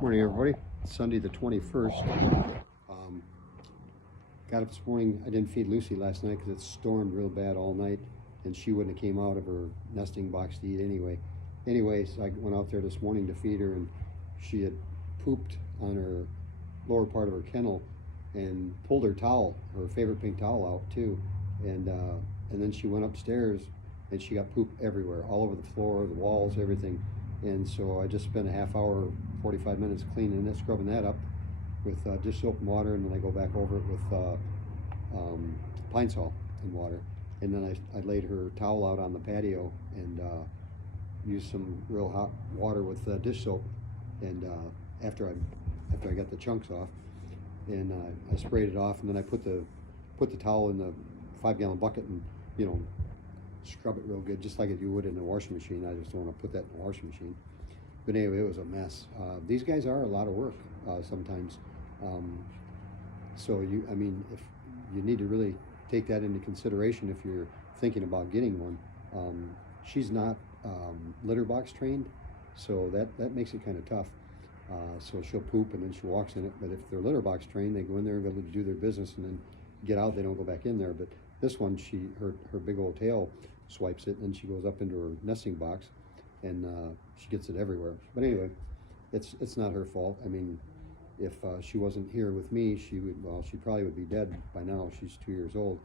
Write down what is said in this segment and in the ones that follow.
Morning, everybody. It's Sunday the 21st. Got up this morning. I didn't feed Lucy last night because it stormed real bad all night, and she wouldn't have came out of her nesting box to eat anyway. Anyways, I went out there this morning to feed her, and she had pooped on her lower part of her kennel and pulled her towel, her favorite pink towel, out too. And then she went upstairs, and she got poop everywhere, all over the floor, the walls, everything. And so I just spent a half hour, 45 minutes cleaning it, scrubbing that up with dish soap and water, and then I go back over it with Pine Sol and water. And then I laid her towel out on the patio and used some real hot water with dish soap. And after I got the chunks off, and I sprayed it off, and then I put the towel in the 5-gallon bucket and scrub it real good, just like you would in a washing machine. I just don't want to put that in the washing machine. But anyway, it was a mess. These guys are a lot of work sometimes. So if you need to really take that into consideration if you're thinking about getting one. She's not litter box trained, so that makes it kind of tough. So she'll poop and then she walks in it. But if they're litter box trained, they go in there and be able to do their business and then get out. They don't go back in there. But this one, her big old tail swipes it, and she goes up into her nesting box, and she gets it everywhere. But anyway, it's not her fault. I mean, if she wasn't here with me, she probably would be dead by now. She's 2 years old,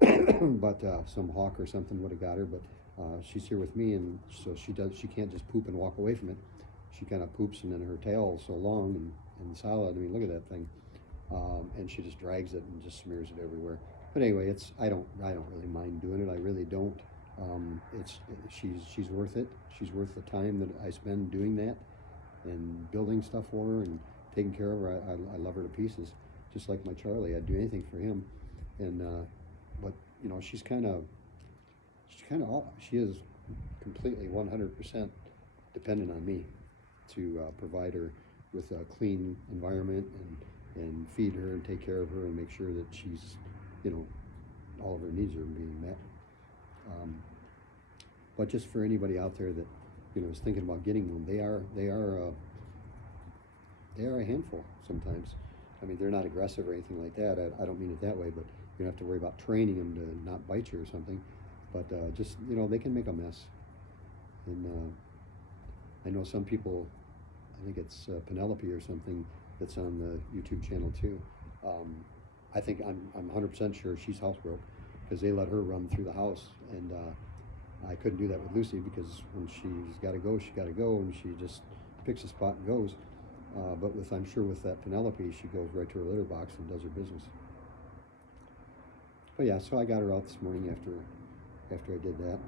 but some hawk or something would have got her. But she's here with me, and so she can't just poop and walk away from it. She kind of poops, and then her tail is so long and solid. I mean, look at that thing. And she just drags it and just smears it everywhere. But anyway, I don't really mind doing it. I really don't. She's worth it. She's worth the time that I spend doing that and building stuff for her and taking care of her. I love her to pieces, just like my Charlie. I'd do anything for him. And but she is completely 100% dependent on me to provide her with a clean environment and feed her and take care of her and make sure that she's, all of her needs are being met. But just for anybody out there that, is thinking about getting one, they are a handful sometimes. I mean, they're not aggressive or anything like that. I don't mean it that way, but you don't have to worry about training them to not bite you or something. But just, they can make a mess. And I know some people, I think it's Penelope or something that's on the YouTube channel too. I think I'm 100% sure she's housebroke because they let her run through the house, and I couldn't do that with Lucy because when she's got to go, she got to go, and she just picks a spot and goes. But I'm sure with that Penelope, she goes right to her litter box and does her business. But yeah, so I got her out this morning after I did that.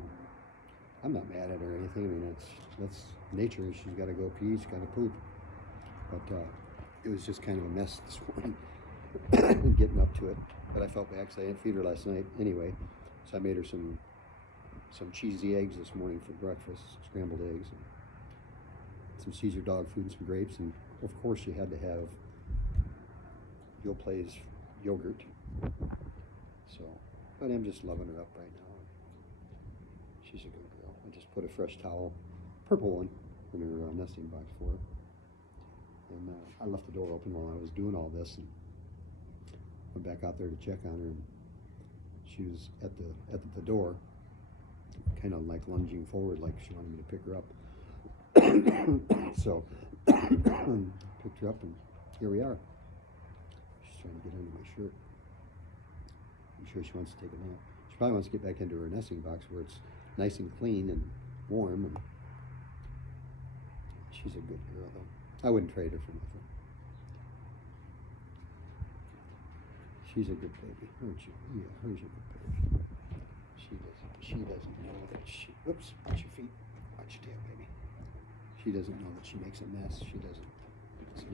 I'm not mad at her or anything. I mean, that's nature. She's got to go pee. She's got to poop. But it was just kind of a mess this morning getting up to it. But I felt bad because I didn't feed her last night anyway. So I made her some cheesy eggs this morning for breakfast, scrambled eggs, and some Caesar dog food and some grapes. And of course, you had to have Yoplait yogurt. So, but I'm just loving her up right now. She's a good girl. I just put a fresh towel, purple one, in her nesting box for her. And I left the door open while I was doing all this and went back out there to check on her. And she was at the door, kind of like lunging forward like she wanted me to pick her up. So picked her up, and here we are. She's trying to get under my shirt. I'm sure she wants to take a nap. She probably wants to get back into her nesting box where it's nice and clean and warm. And she's a good girl, though. I wouldn't trade her for nothing. She's a good baby, aren't you? Yeah, who's a good baby? She doesn't know that she. Oops! Watch your feet. Watch your tail, baby. She doesn't know that she makes a mess. She doesn't. It's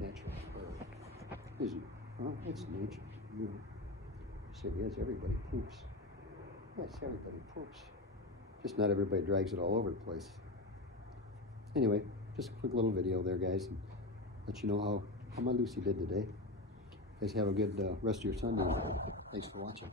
natural for her, isn't it? Huh? It's nature. Said yes, everybody poops. Yes, everybody poops. Just not everybody drags it all over the place. Anyway, just a quick little video there, guys, and let you know how my Lucy did today. You guys have a good rest of your Sunday. Thanks for watching.